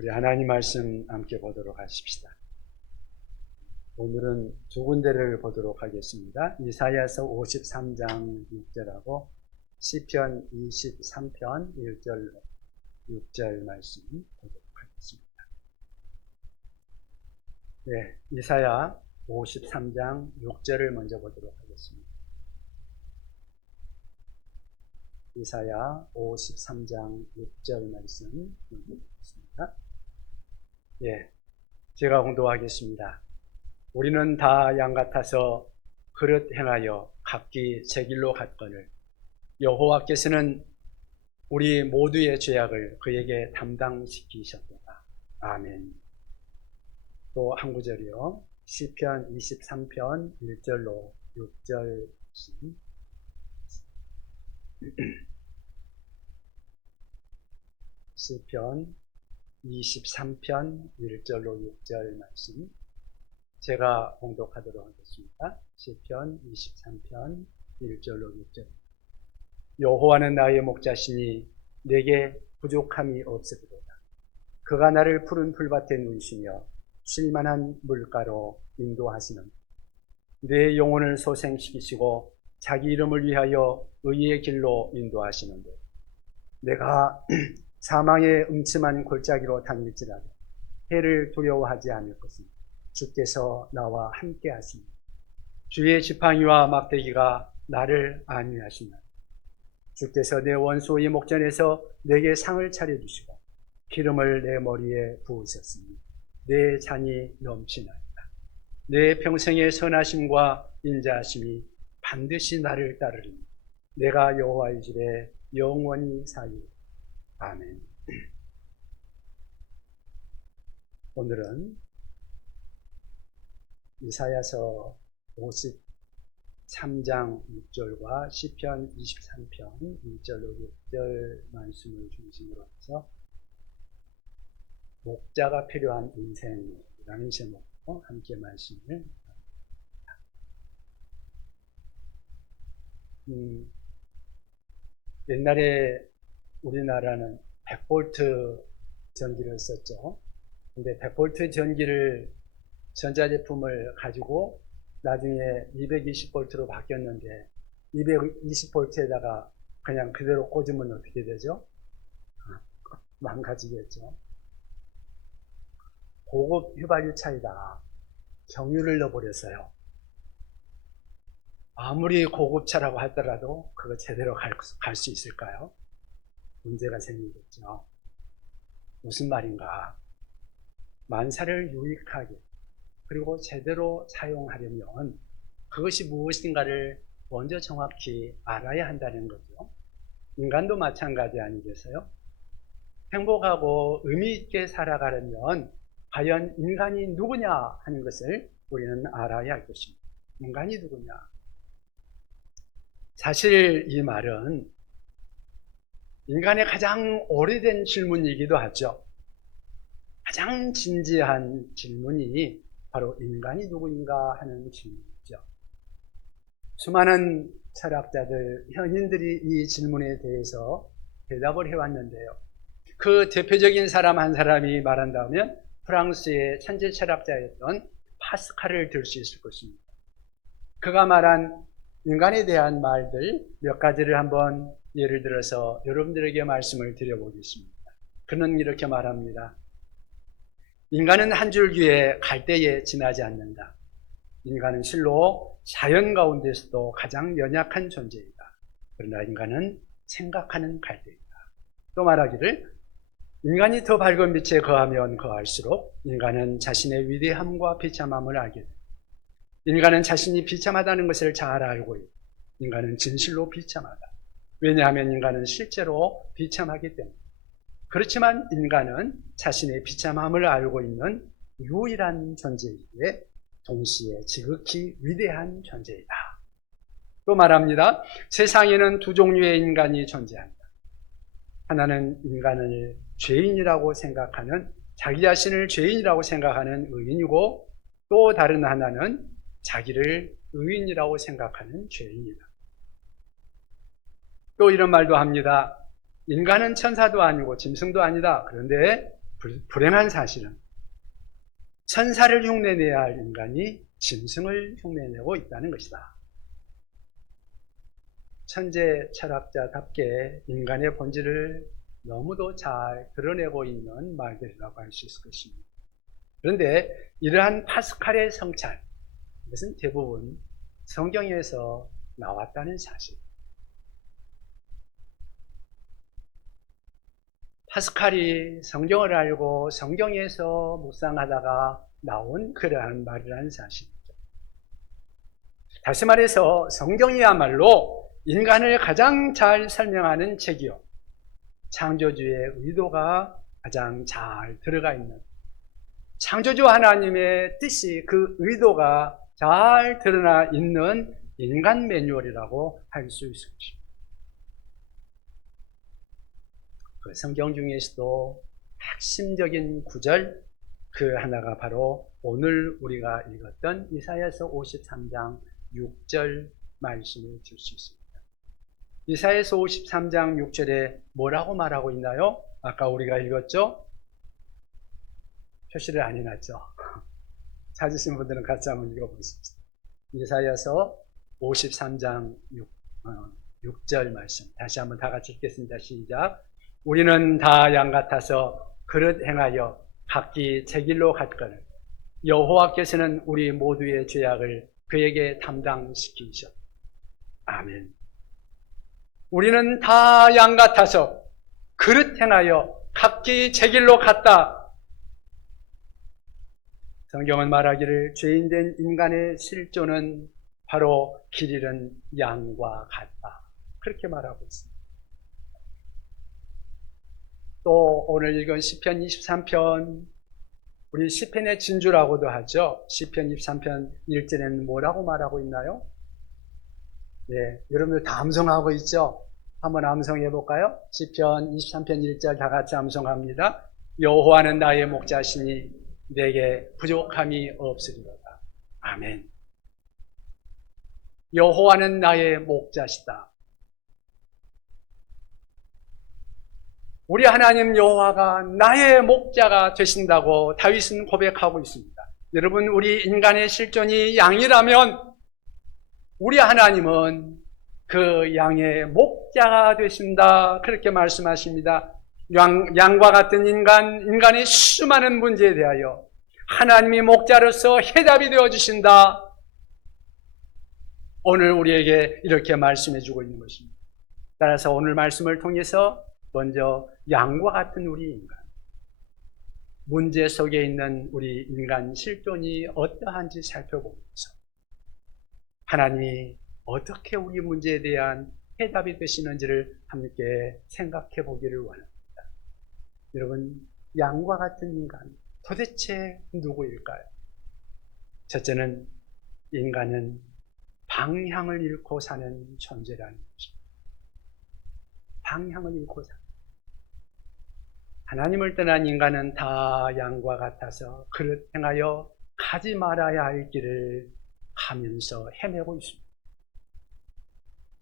우리 하나님 말씀 함께 보도록 하십시다. 오늘은 두 군데를 보도록 하겠습니다. 이사야서 53장 6절하고 시편 23편 1절 6절 말씀 보도록 하겠습니다. 네, 이사야 53장 6절을 먼저 보도록 하겠습니다. 이사야 53장 6절 말씀 읽겠습니다. 예, 제가 공독하겠습니다. 우리는 다 양 같아서 그릇 행하여 각기 제 길로 갔거늘 여호와께서는 우리 모두의 죄악을 그에게 담당시키셨도다. 아멘. 또 한 구절이요. 시편 23편 1절로 6절씩 시편 23편 1절로 6절 말씀 제가 봉독하도록 하겠습니다. 시편 23편 1절로 6절. 여호와는 나의 목자시니 내게 부족함이 없으리로다. 그가 나를 푸른 풀밭에 누이시며 쉴만한 물가로 인도하시는 내 영혼을 소생시키시고 자기 이름을 위하여 의의 길로 인도하시는데 내가 사망의 음침한 골짜기로 다닐지라도 해를 두려워하지 않을 것은 주께서 나와 함께 하시니 주의 지팡이와 막대기가 나를 안위하시나 주께서 내 원수의 목전에서 내게 상을 차려주시고 기름을 내 머리에 부으셨으니 내 잔이 넘치나이다. 내 평생의 선하심과 인자하심이 반드시 나를 따르리니 내가 여호와의 집에 영원히 사유. 아멘. 오늘은 이사야서 53장 6절과 시편 23편 1절로 6절 말씀을 중심으로 해서 목자가 필요한 인생이라는 제목으로 함께 말씀을 옛날에 우리나라는 100V 전기를 썼죠. 근데 100V 전기를 전자제품을 가지고 나중에 220V로 바뀌었는데 220V에다가 그냥 그대로 꽂으면 어떻게 되죠? 망가지겠죠. 고급 휘발유 차이다. 경유를 넣어버렸어요. 아무리 고급차라고 하더라도 그거 제대로 갈 수 있을까요? 문제가 생기겠죠. 무슨 말인가? 만사를 유익하게 그리고 제대로 사용하려면 그것이 무엇인가를 먼저 정확히 알아야 한다는 거죠. 인간도 마찬가지 아니겠어요? 행복하고 의미 있게 살아가려면 과연 인간이 누구냐 하는 것을 우리는 알아야 할 것입니다. 인간이 누구냐? 사실 이 말은 인간의 가장 오래된 질문이기도 하죠. 가장 진지한 질문이 바로 인간이 누구인가 하는 질문이죠. 수많은 철학자들, 현인들이 이 질문에 대해서 대답을 해왔는데요. 그 대표적인 사람 한 사람이 말한다면 프랑스의 천재 철학자였던 파스칼을 들 수 있을 것입니다. 그가 말한 인간에 대한 말들 몇 가지를 한번 예를 들어서 여러분들에게 말씀을 드려보겠습니다. 그는 이렇게 말합니다. 인간은 한 줄기의 갈대에 지나지 않는다. 인간은 실로 자연 가운데서도 가장 연약한 존재이다. 그러나 인간은 생각하는 갈대이다. 또 말하기를 인간이 더 밝은 빛에 거하면 거할수록 인간은 자신의 위대함과 비참함을 알게 된다. 인간은 자신이 비참하다는 것을 잘 알고 있다. 인간은 진실로 비참하다. 왜냐하면 인간은 실제로 비참하기 때문에. 그렇지만 인간은 자신의 비참함을 알고 있는 유일한 존재이기에 동시에 지극히 위대한 존재이다. 또 말합니다. 세상에는 두 종류의 인간이 존재한다. 하나는 인간을 죄인이라고 생각하는 자기 자신을 죄인이라고 생각하는 의인이고 또 다른 하나는 자기를 의인이라고 생각하는 죄인이다. 또 이런 말도 합니다. 인간은 천사도 아니고 짐승도 아니다. 그런데 불행한 사실은 천사를 흉내내야 할 인간이 짐승을 흉내내고 있다는 것이다. 천재 철학자답게 인간의 본질을 너무도 잘 드러내고 있는 말들이라고 할 수 있을 것입니다. 그런데 이러한 파스칼의 성찰, 이것은 대부분 성경에서 나왔다는 사실. 파스칼이 성경을 알고 성경에서 묵상하다가 나온 그러한 말이라는 사실이죠. 다시 말해서 성경이야말로 인간을 가장 잘 설명하는 책이요, 창조주의 의도가 가장 잘 들어가 있는, 창조주 하나님의 뜻이, 그 의도가 잘 드러나 있는 인간 매뉴얼이라고 할 수 있을 것입니다. 그 성경 중에서도 핵심적인 구절, 그 하나가 바로 오늘 우리가 읽었던 이사야서 53장 6절 말씀을 줄 수 있습니다. 이사야서 53장 6절에 뭐라고 말하고 있나요? 아까 우리가 읽었죠? 표시를 안 해놨죠? 찾으신 분들은 같이 한번 읽어보십시오. 이사야서 53장 6절 말씀, 다시 한번 다 같이 읽겠습니다. 시작. 우리는 다 양 같아서 그릇 행하여 각기 제 길로 갔거늘 여호와께서는 우리 모두의 죄악을 그에게 담당시키셨. 아멘. 우리는 다 양 같아서 그릇 행하여 각기 제 길로 갔다. 성경은 말하기를 죄인된 인간의 실존은 바로 길 잃은 양과 같다, 그렇게 말하고 있습니다. 또 오늘 읽은 시편 23편, 우리 시편의 진주라고도 하죠. 시편 23편 1절에는 뭐라고 말하고 있나요? 네, 여러분들 다 암송하고 있죠? 한번 암송해 볼까요? 시편 23편 1절 다 같이 암송합니다. 여호와는 나의 목자시니 내게 부족함이 없으리로다. 아멘. 여호와는 나의 목자시다. 우리 하나님 여호와가 나의 목자가 되신다고 다윗은 고백하고 있습니다. 여러분, 우리 인간의 실존이 양이라면 우리 하나님은 그 양의 목자가 되신다, 그렇게 말씀하십니다. 양과 같은 인간의 수많은 문제에 대하여 하나님이 목자로서 해답이 되어주신다. 오늘 우리에게 이렇게 말씀해 주고 있는 것입니다. 따라서 오늘 말씀을 통해서 먼저 양과 같은 우리 인간, 문제 속에 있는 우리 인간 실존이 어떠한지 살펴보면서 하나님이 어떻게 우리 문제에 대한 해답이 되시는지를 함께 생각해 보기를 원합니다. 여러분, 양과 같은 인간, 도대체 누구일까요? 첫째는 인간은 방향을 잃고 사는 존재라는 것입니다. 방향을 잃고 사는. 하나님을 떠난 인간은 다 양과 같아서 그릇 행하여 가지 말아야 할 길을 가면서 헤매고 있습니다.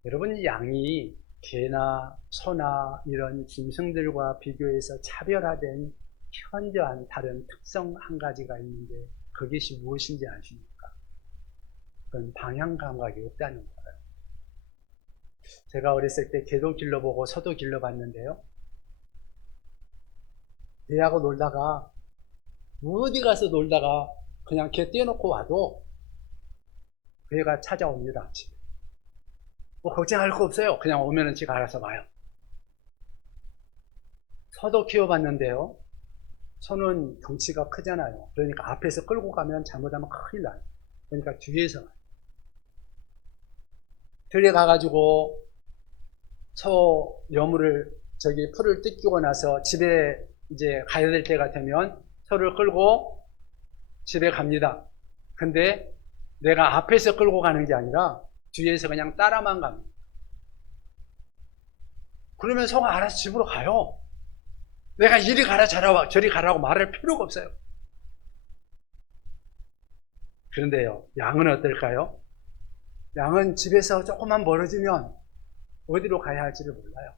여러분, 양이 개나 소나 이런 짐승들과 비교해서 차별화된 현저한 다른 특성 한 가지가 있는데 그것이 무엇인지 아십니까? 그건 방향 감각이 없다는 거예요. 제가 어렸을 때 개도 길러보고 소도 길러봤는데요, 개하고 놀다가 어디 가서 놀다가 그냥 개 떼어놓고 와도 개가 찾아옵니다. 집에. 뭐 걱정할 거 없어요. 그냥 오면은 지가 알아서 와요. 소도 키워봤는데요, 소는 덩치가 크잖아요. 그러니까 앞에서 끌고 가면 잘못하면 큰일 나요. 그러니까 뒤에서 들여가가지고 소 여물을 풀을 뜯기고 나서 집에 이제 가야 될 때가 되면 소를 끌고 집에 갑니다. 근데 내가 앞에서 끌고 가는 게 아니라 뒤에서 그냥 따라만 갑니다. 그러면 소가 알아서 집으로 가요. 내가 이리 가라 저리 가라고 말할 필요가 없어요. 그런데요, 양은 어떨까요? 양은 집에서 조금만 멀어지면 어디로 가야 할지를 몰라요.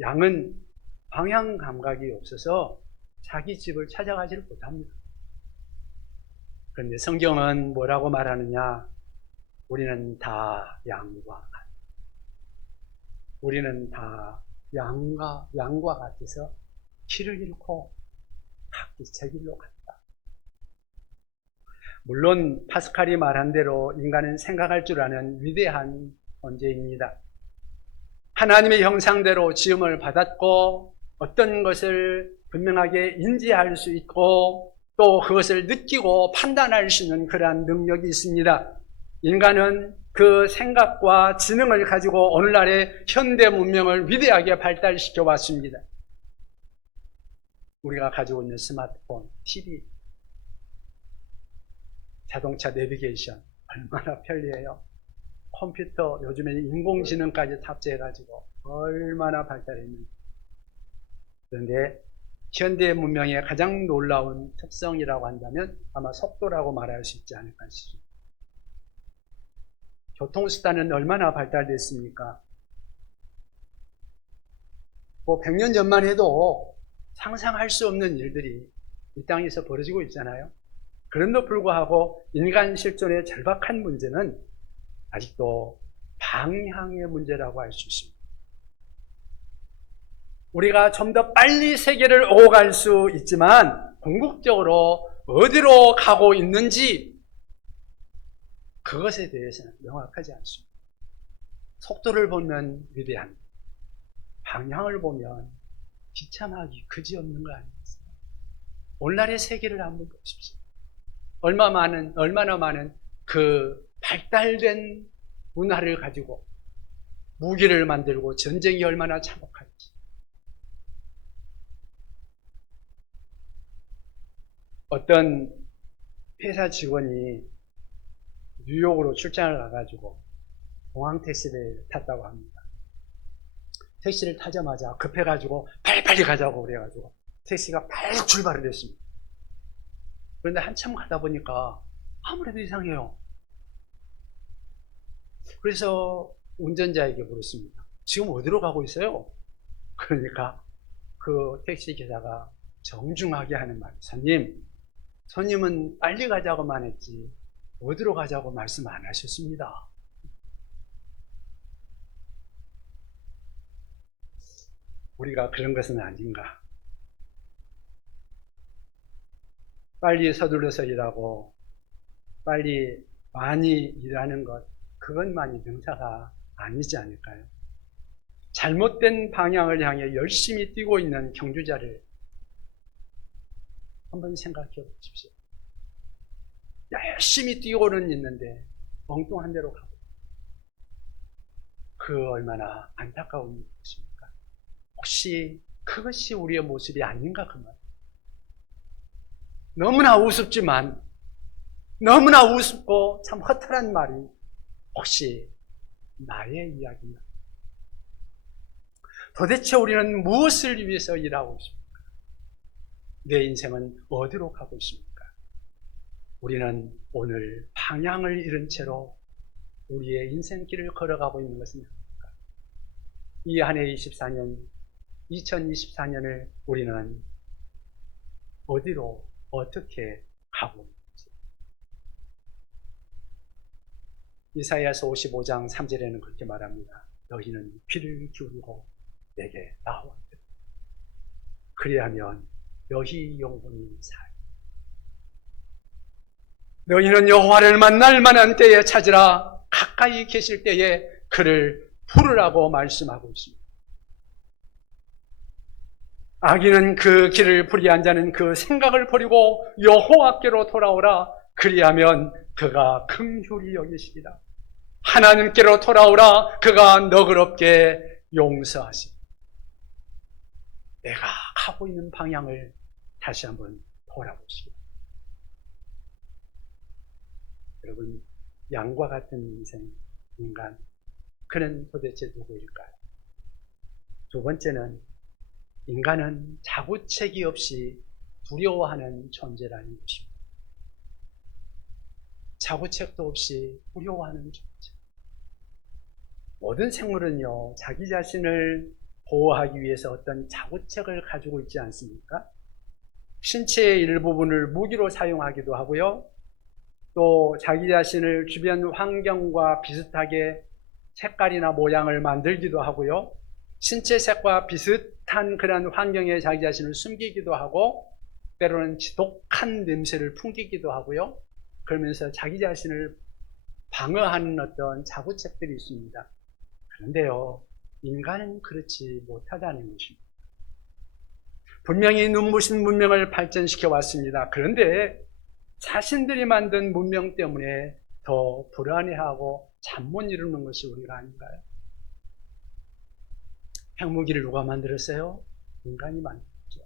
양은 방향 감각이 없어서 자기 집을 찾아가지를 못합니다. 그런데 성경은 뭐라고 말하느냐? 우리는 다 양과 같다. 우리는 다 양과 같아서 길을 잃고 각기 제 길로 갔다. 물론 파스칼이 말한 대로 인간은 생각할 줄 아는 위대한 존재입니다. 하나님의 형상대로 지음을 받았고 어떤 것을 분명하게 인지할 수 있고 또 그것을 느끼고 판단할 수 있는 그러한 능력이 있습니다. 인간은 그 생각과 지능을 가지고 오늘날의 현대 문명을 위대하게 발달시켜 왔습니다. 우리가 가지고 있는 스마트폰, TV, 자동차 내비게이션 얼마나 편리해요. 컴퓨터 요즘에는 인공지능까지 탑재해가지고 얼마나 발달했는지. 그런데 현대 문명의 가장 놀라운 특성이라고 한다면 아마 속도라고 말할 수 있지 않을까 싶습니다. 교통수단은 얼마나 발달됐습니까? 100년 전만 해도 상상할 수 없는 일들이 이 땅에서 벌어지고 있잖아요. 그럼에도 불구하고 인간 실존의 절박한 문제는 아직도 방향의 문제라고 할 수 있습니다. 우리가 좀 더 빨리 세계를 오갈 수 있지만 궁극적으로 어디로 가고 있는지 그것에 대해서는 명확하지 않습니다. 속도를 보면 위대한, 방향을 보면 비참하기 그지없는 거 아니겠습니까? 오늘날의 세계를 한번 보십시오. 얼마나 많은 그 발달된 문화를 가지고 무기를 만들고 전쟁이 얼마나 참혹한지. 어떤 회사 직원이 뉴욕으로 출장을 가가지고 공항 택시를 탔다고 합니다. 택시를 타자마자 급해가지고 빨리 가자고 그래가지고 택시가 빨리 출발을 했습니다. 그런데 한참 가다 보니까 아무래도 이상해요. 그래서 운전자에게 물었습니다. 지금 어디로 가고 있어요? 그러니까 그 택시 기사가 정중하게 하는 말, 손님은 빨리 가자고만 했지 어디로 가자고 말씀 안 하셨습니다. 우리가 그런 것은 아닌가? 빨리 서둘러서 일하고 빨리 많이 일하는 것, 그것만이 명사가 아니지 않을까요? 잘못된 방향을 향해 열심히 뛰고 있는 경주자를 한번 생각해 보십시오. 열심히 뛰고는 있는데 엉뚱한 데로 가고, 그 얼마나 안타까운 것입니까? 혹시 그것이 우리의 모습이 아닌가 그 말. 너무나 우습지만, 너무나 우습고 참 허탈한 말이 혹시 나의 이야기인가? 도대체 우리는 무엇을 위해서 일하고 있습니까? 내 인생은 어디로 가고 있습니까? 우리는 오늘 방향을 잃은 채로 우리의 인생길을 걸어가고 있는 것은 아닙니까? 이 한 해 2024년을 우리는 어디로 어떻게 가고 있는지. 이사야서 55장 3절에는 그렇게 말합니다. 너희는 귀를 기울이고 내게 나와 그리하면 너희 영혼이 살. 너희는 여호와를 만날 만한 때에 찾으라. 가까이 계실 때에 그를 부르라고 말씀하고 있습니다. 악인은 그 길을 불의한 자는 그 생각을 버리고 여호와께로 돌아오라. 그리하면 그가 긍휼히 여기시리라. 하나님께로 돌아오라. 그가 너그럽게 용서하시리라. 내가 가고 있는 방향을 다시 한번 돌아보시기 바랍니다. 여러분, 양과 같은 인생, 인간, 그는 도대체 누구일까요? 두 번째는 인간은 자구책이 없이 두려워하는 존재라는 것입니다. 자구책도 없이 두려워하는 존재. 모든 생물은요, 자기 자신을 보호하기 위해서 어떤 자구책을 가지고 있지 않습니까? 신체의 일부분을 무기로 사용하기도 하고요. 또 자기 자신을 주변 환경과 비슷하게 색깔이나 모양을 만들기도 하고요. 신체 색과 비슷한 그런 환경에 자기 자신을 숨기기도 하고, 때로는 지독한 냄새를 풍기기도 하고요. 그러면서 자기 자신을 방어하는 어떤 자구책들이 있습니다. 그런데요, 인간은 그렇지 못하다는 것입니다. 분명히 눈부신 문명을 발전시켜 왔습니다. 그런데 자신들이 만든 문명 때문에 더 불안해하고 잠 못 이루는 것이 우리가 아닌가요? 핵무기를 누가 만들었어요? 인간이 만들었죠.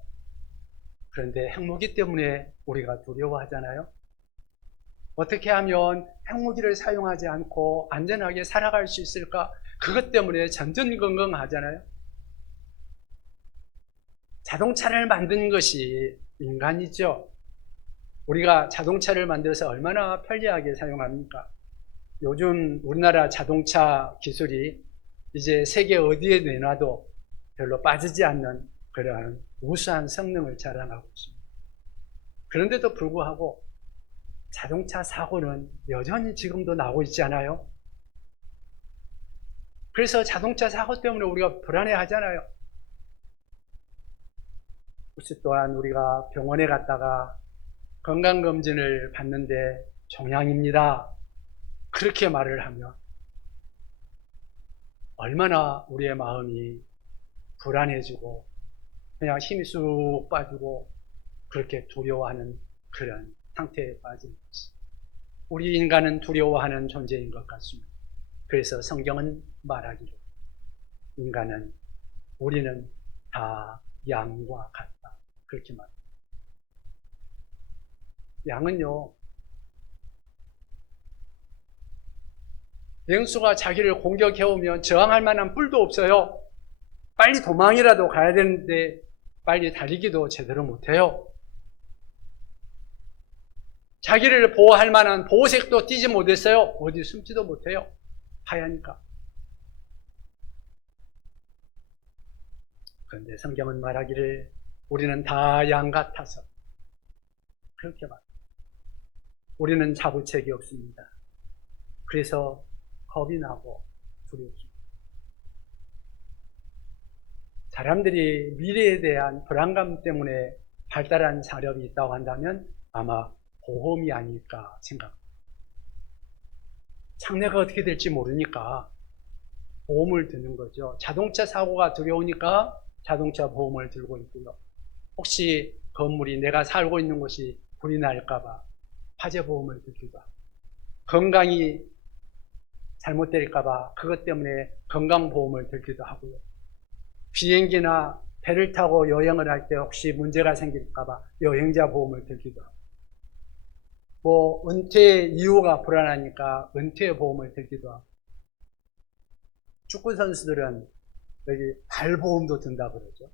그런데 핵무기 때문에 우리가 두려워하잖아요. 어떻게 하면 핵무기를 사용하지 않고 안전하게 살아갈 수 있을까? 그것 때문에 전전긍긍하잖아요. 자동차를 만든 것이 인간이죠. 우리가 자동차를 만들어서 얼마나 편리하게 사용합니까? 요즘 우리나라 자동차 기술이 이제 세계 어디에 내놔도 별로 빠지지 않는 그러한 우수한 성능을 자랑하고 있습니다. 그런데도 불구하고 자동차 사고는 여전히 지금도 나고 있지 않아요? 그래서 자동차 사고 때문에 우리가 불안해 하잖아요. 혹시 또한 우리가 병원에 갔다가 건강검진을 받는데 종양입니다, 그렇게 말을 하면 얼마나 우리의 마음이 불안해지고 그냥 힘이 쑥 빠지고 그렇게 두려워하는 그런 상태에 빠진 것이. 우리 인간은 두려워하는 존재인 것 같습니다. 그래서 성경은 말하기를 우리는 다 양과 같다, 그렇게 말합니다. 양은요, 맹수가 자기를 공격해오면 저항할 만한 뿔도 없어요. 빨리 도망이라도 가야 되는데 빨리 달리기도 제대로 못해요. 자기를 보호할 만한 보호색도 띄지 못했어요. 어디 숨지도 못해요. 하얘니까. 그런데 성경은 말하기를 우리는 다 양 같아서, 그렇게 말합니다. 우리는 자부책이 없습니다. 그래서 겁이 나고 두렵습니다. 사람들이 미래에 대한 불안감 때문에 발달한 산업이 있다고 한다면 아마 보험이 아닐까 생각합니다. 장래가 어떻게 될지 모르니까 보험을 드는 거죠. 자동차 사고가 두려우니까 자동차 보험을 들고 있고요. 혹시 건물이 내가 살고 있는 곳이 불이 날까봐 화재 보험을 들기도 하고, 건강이 잘못될까봐 그것 때문에 건강보험을 들기도 하고요. 비행기나 배를 타고 여행을 할 때 혹시 문제가 생길까봐 여행자 보험을 들기도 하고, 은퇴 이유가 불안하니까 은퇴 보험을 들기도 하고, 축구 선수들은 여기 발보험도 든다 그러죠.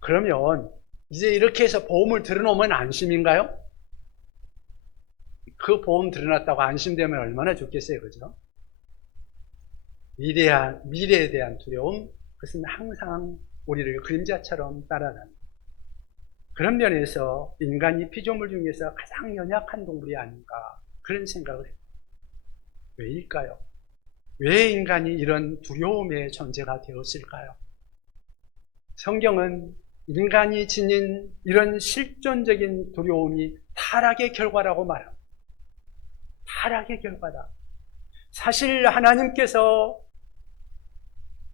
그러면 이제 이렇게 해서 보험을 들어놓으면 안심인가요? 그 보험 들어놨다고 안심되면 얼마나 좋겠어요, 그죠? 미래에 대한 두려움, 그것은 항상 우리를 그림자처럼 따라갑니다. 그런 면에서 인간이 피조물 중에서 가장 연약한 동물이 아닌가, 그런 생각을 해요. 왜일까요? 왜 인간이 이런 두려움의 존재가 되었을까요? 성경은 인간이 지닌 이런 실존적인 두려움이 타락의 결과라고 말합니다. 타락의 결과다. 사실 하나님께서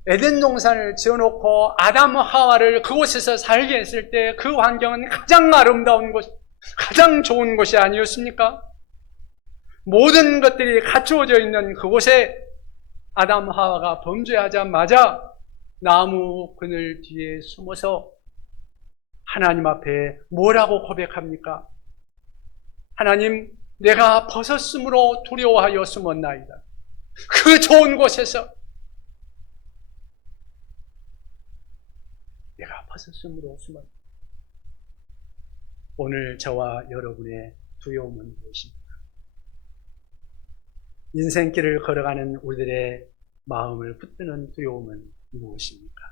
에덴 동산을 지어놓고 아담 하와를 그곳에서 살게 했을 때 그 환경은 가장 아름다운 곳, 가장 좋은 곳이 아니었습니까? 모든 것들이 갖추어져 있는 그곳에 아담 하와가 범죄하자마자 나무 그늘 뒤에 숨어서 하나님 앞에 뭐라고 고백합니까? 하나님, 내가 벗었으므로 두려워하여 숨었나이다. 그 좋은 곳에서 내가 벗었으므로 숨었다. 오늘 저와 여러분의 두려움은 무엇입니까? 인생길을 걸어가는 우리들의 마음을 붙드는 두려움은 무엇입니까?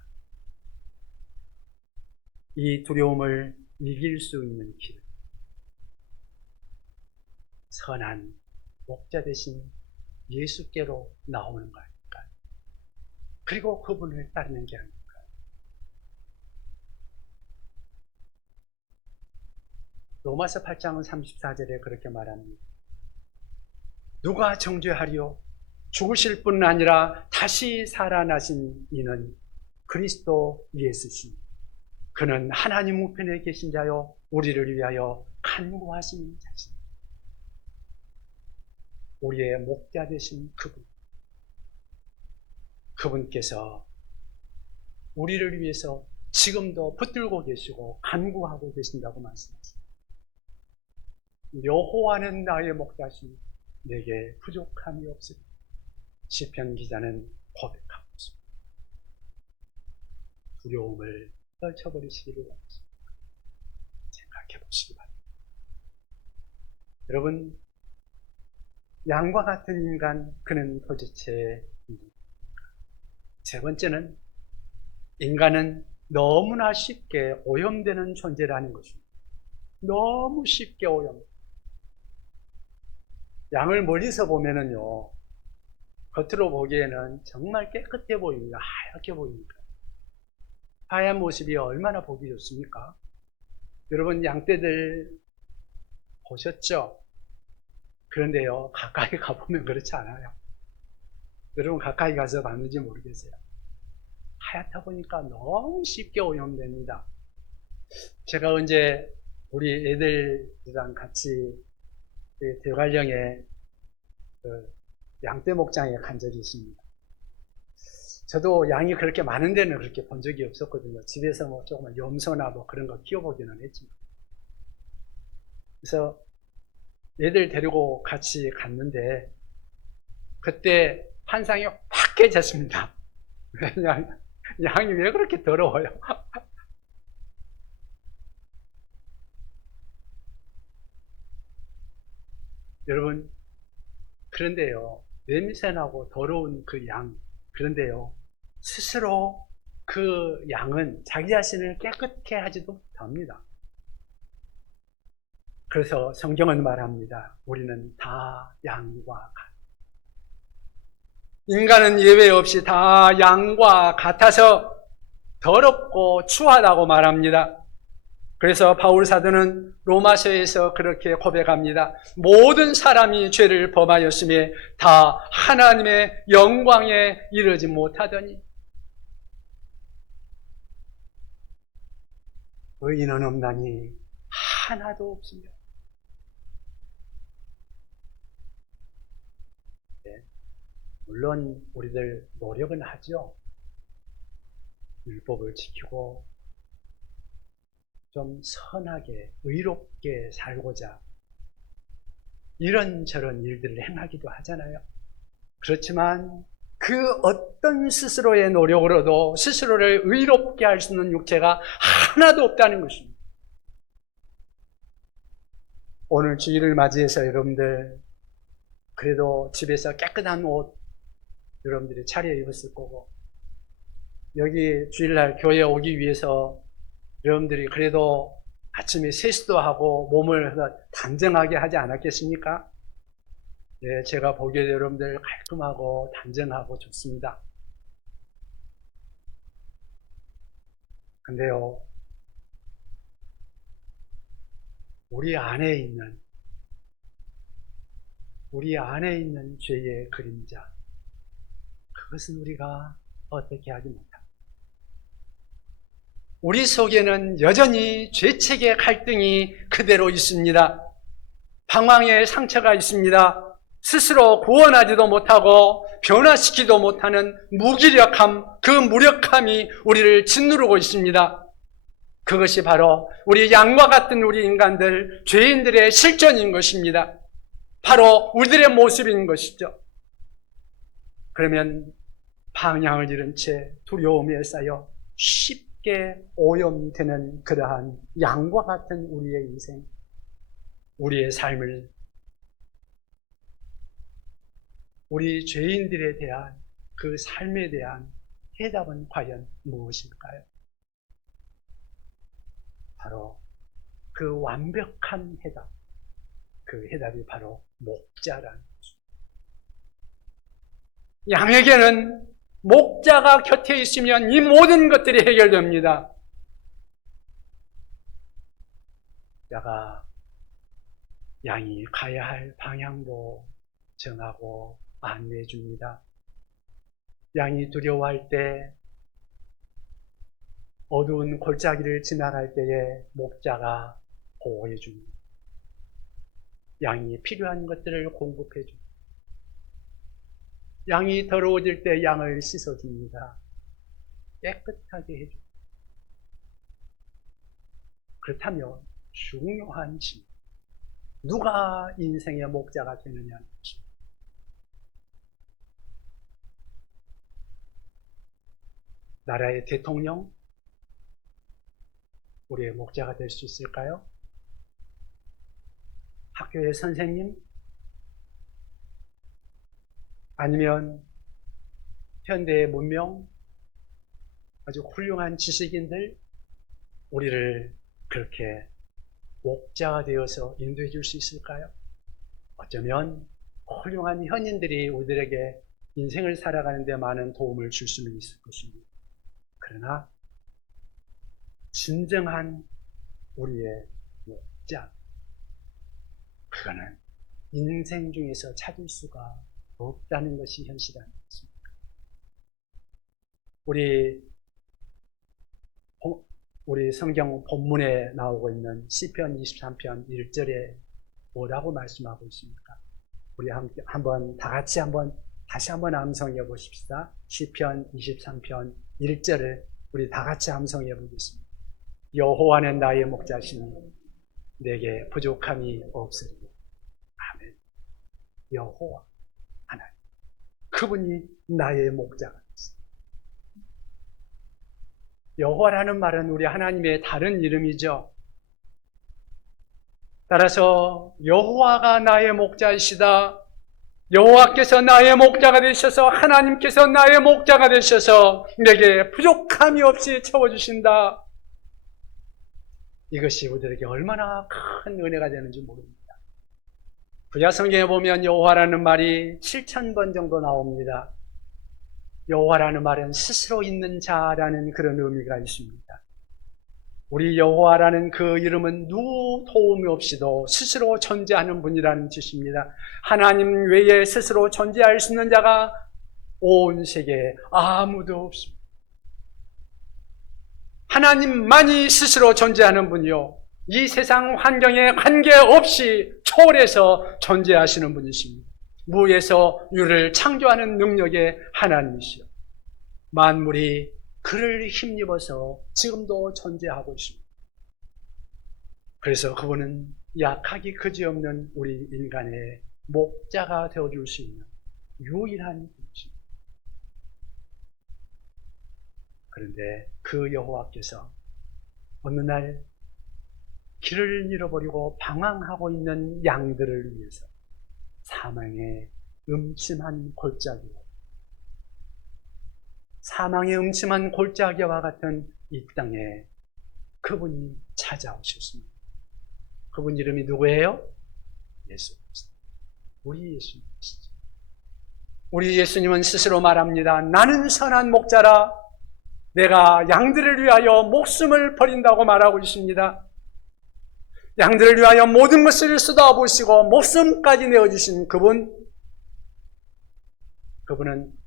이 두려움을 이길 수 있는 길, 선한 목자 되신 예수께로 나오는 거 아닐까요? 그리고 그분을 따르는 게 아닐까요? 로마서 8장 34절에 그렇게 말합니다. 누가 정죄하리요? 죽으실 뿐 아니라 다시 살아나신 이는 그리스도 예수시니 그는 하나님 우편에 계신 자요 우리를 위하여 간구하신 자신, 우리의 목자 되신 그분께서 우리를 위해서 지금도 붙들고 계시고 간구하고 계신다고 말씀하십니다. 여호와는 나의 목자시니 내게 부족함이 없으리. 시편 기자는 고백하고 있습니다. 두려움을 떨쳐버리시기를 원하십니다. 생각해 보시기 바랍니다. 여러분, 양과 같은 인간, 그는 도대체 누구입니까? 세 번째는, 인간은 너무나 쉽게 오염되는 존재라는 것입니다. 너무 쉽게 오염. 양을 멀리서 보면은요, 겉으로 보기에는 정말 깨끗해 보입니다. 하얗게 보입니다. 하얀 모습이 얼마나 보기 좋습니까? 여러분, 양떼들 보셨죠? 그런데요, 가까이 가보면 그렇지 않아요. 여러분, 가까이 가서 봤는지 모르겠어요. 하얗다 보니까 너무 쉽게 오염됩니다. 제가 언제 우리 애들이랑 같이 대관령에 양떼 목장에 간 적이 있습니다. 저도 양이 그렇게 많은 데는 그렇게 본 적이 없었거든요. 집에서 뭐 조금 염소나 뭐 그런 거 키워보기는 했지만. 그래서 애들 데리고 같이 갔는데 그때 환상이 확 깨졌습니다. 양이 왜 그렇게 더러워요? 여러분, 그런데요, 냄새나고 더러운 그 양, 그런데요, 스스로 그 양은 자기 자신을 깨끗게 하지도 못합니다. 그래서 성경은 말합니다. 우리는 다 양과 같다. 인간은 예외 없이 다 양과 같아서 더럽고 추하다고 말합니다. 그래서 바울 사도는 로마서에서 그렇게 고백합니다. 모든 사람이 죄를 범하였으며 다 하나님의 영광에 이르지 못하더니 의인은 없나니 하나도 없습니다. 네. 물론 우리들 노력은 하죠. 율법을 지키고 좀 선하게 의롭게 살고자 이런저런 일들을 행하기도 하잖아요. 그렇지만 그 어떤 스스로의 노력으로도 스스로를 의롭게 할 수 있는 육체가 하나도 없다는 것입니다. 오늘 주일을 맞이해서 여러분들 그래도 집에서 깨끗한 옷 여러분들이 차려 입었을 거고, 여기 주일날 교회에 오기 위해서 여러분들이 그래도 아침에 세수도 하고 몸을 단정하게 하지 않았겠습니까? 네, 제가 보기에도 여러분들 깔끔하고 단정하고 좋습니다. 근데요, 우리 안에 있는 죄의 그림자, 그것은 우리가 어떻게 하지 못합니다. 우리 속에는 여전히 죄책의 갈등이 그대로 있습니다. 방황의 상처가 있습니다. 스스로 구원하지도 못하고 변화시키지도 못하는 무기력함, 그 무력함이 우리를 짓누르고 있습니다. 그것이 바로 우리 양과 같은 우리 인간들, 죄인들의 실존인 것입니다. 바로 우리들의 모습인 것이죠. 그러면 방향을 잃은 채 두려움에 쌓여 쉽게 오염되는 그러한 양과 같은 우리의 인생, 우리의 삶을 우리 죄인들에 대한 그 삶에 대한 해답은 과연 무엇일까요? 바로 그 완벽한 해답, 그 해답이 바로 목자라는 거죠. 양에게는 목자가 곁에 있으면 이 모든 것들이 해결됩니다. 목자가 양이 가야 할 방향도 정하고 안내해 줍니다. 양이 두려워할 때, 어두운 골짜기를 지나갈 때에 목자가 보호해 줍니다. 양이 필요한 것들을 공급해 줍니다. 양이 더러워질 때 양을 씻어줍니다. 깨끗하게 해줍니다. 그렇다면 중요한 질, 누가 인생의 목자가 되느냐는 것입니다. 나라의 대통령, 우리의 목자가 될 수 있을까요? 학교의 선생님, 아니면 현대의 문명, 아주 훌륭한 지식인들, 우리를 그렇게 목자가 되어서 인도해 줄 수 있을까요? 어쩌면 훌륭한 현인들이 우리들에게 인생을 살아가는 데 많은 도움을 줄 수는 있을 것입니다. 그러나 진정한 우리의 목자, 그거는 인생 중에서 찾을 수가 없다는 것이 현실 아니겠습니까? 우리 성경 본문에 나오고 있는 시편 23편 1절에 뭐라고 말씀하고 있습니까? 우리 한번 다시 한번 암송해 보십시다. 시편 23편 1절을 우리 다 같이 암송해 보겠습니다. 여호와는 나의 목자시니 내게 부족함이 없으리니. 아멘. 여호와 하나님, 그분이 나의 목자가 있습니다. 여호와라는 말은 우리 하나님의 다른 이름이죠. 따라서 여호와가 나의 목자이시다, 여호와께서 나의 목자가 되셔서, 하나님께서 나의 목자가 되셔서 내게 부족함이 없이 채워주신다, 이것이 우리들에게 얼마나 큰 은혜가 되는지 모릅니다. 구약성경에 보면 여호와라는 말이 7,000번 정도 나옵니다. 여호와라는 말은 스스로 있는 자라는 그런 의미가 있습니다. 우리 여호와라는 그 이름은 누구 도움이 없이도 스스로 존재하는 분이라는 뜻입니다. 하나님 외에 스스로 존재할 수 있는 자가 온 세계에 아무도 없습니다. 하나님만이 스스로 존재하는 분이요, 이 세상 환경에 관계없이 초월해서 존재하시는 분이십니다. 무에서 유를 창조하는 능력의 하나님이시요, 만물이 그를 힘입어서 지금도 존재하고 있습니다. 그래서 그분은 약하기 그지없는 우리 인간의 목자가 되어줄 수 있는 유일한 분이십니다. 그런데 그 여호와께서 어느 날 길을 잃어버리고 방황하고 있는 양들을 위해서 사망의 음침한 골짜기와 같은 이 땅에 그분이 찾아오셨습니다. 그분 이름이 누구예요? 예수 그리스도. 우리 예수님이시죠. 우리 예수님은 스스로 말합니다. 나는 선한 목자라, 내가 양들을 위하여 목숨을 버린다고 말하고 있습니다. 양들을 위하여 모든 것을 쏟아부으시고 목숨까지 내어주신 그분은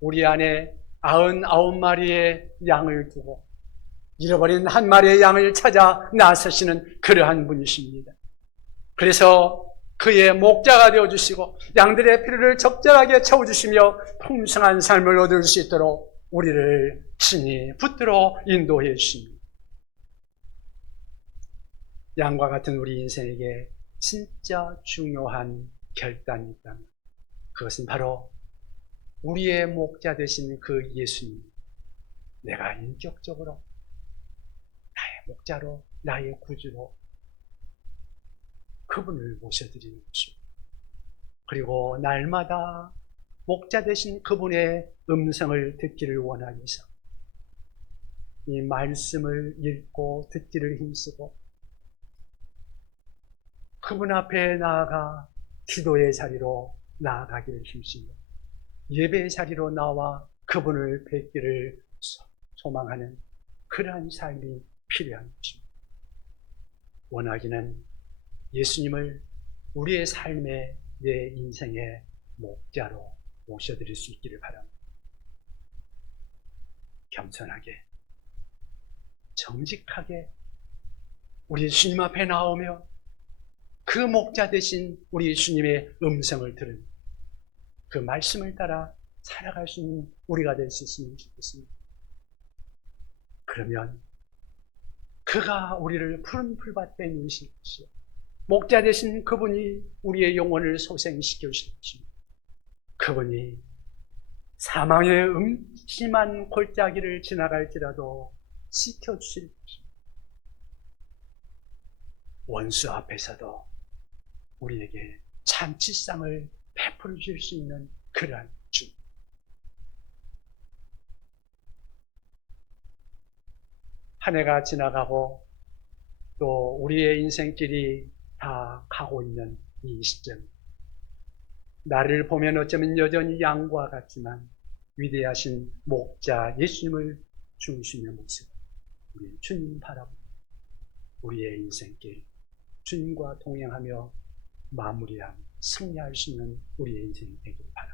우리 안에 99마리의 양을 두고 잃어버린 한 마리의 양을 찾아 나서시는 그러한 분이십니다. 그래서 그의 목자가 되어주시고 양들의 필요를 적절하게 채워주시며 풍성한 삶을 얻을 수 있도록 우리를 친히 붙들어 인도해 주십니다. 양과 같은 우리 인생에게 진짜 중요한 결단이 있다면 그것은 바로 우리의 목자 되신 그 예수님, 내가 인격적으로 나의 목자로, 나의 구주로 그분을 모셔드리는 것입니다. 그리고 날마다 목자 되신 그분의 음성을 듣기를 원하여서 이 말씀을 읽고 듣기를 힘쓰고 그분 앞에 나아가 기도의 자리로 나아가기를 힘쓰며 예배의 자리로 나와 그분을 뵙기를 소망하는 그러한 삶이 필요한 것입니다. 원하기는 예수님을 우리의 삶의 내 인생의 목자로 모셔드릴 수 있기를 바랍니다. 겸손하게 정직하게 우리 주님 앞에 나오며 그 목자 되신 우리 주님의 음성을 들은 그 말씀을 따라 살아갈 수 있는 우리가 될 수 있으면 좋겠습니다. 그러면 그가 우리를 푸른 풀밭에 누이실 것이요 목자 되신 그분이 우리의 영혼을 소생시켜 주실 것입니다. 그분이 사망의 심한 골짜기를 지나갈지라도 지켜주실 것입니다. 원수 앞에서도 우리에게 잔치상을 베풀어 주실 수 있는 그러한 주. 한 해가 지나가고 또 우리의 인생길이 다 가고 있는 이 시점. 나를 보면 어쩌면 여전히 양과 같지만 위대하신 목자 예수님을 중심의 모습. 우리 주님 바라보고 우리의 인생길 주님과 동행하며 마무리한 승리할 수 있는 우리의 인생이 되길 바랍니다.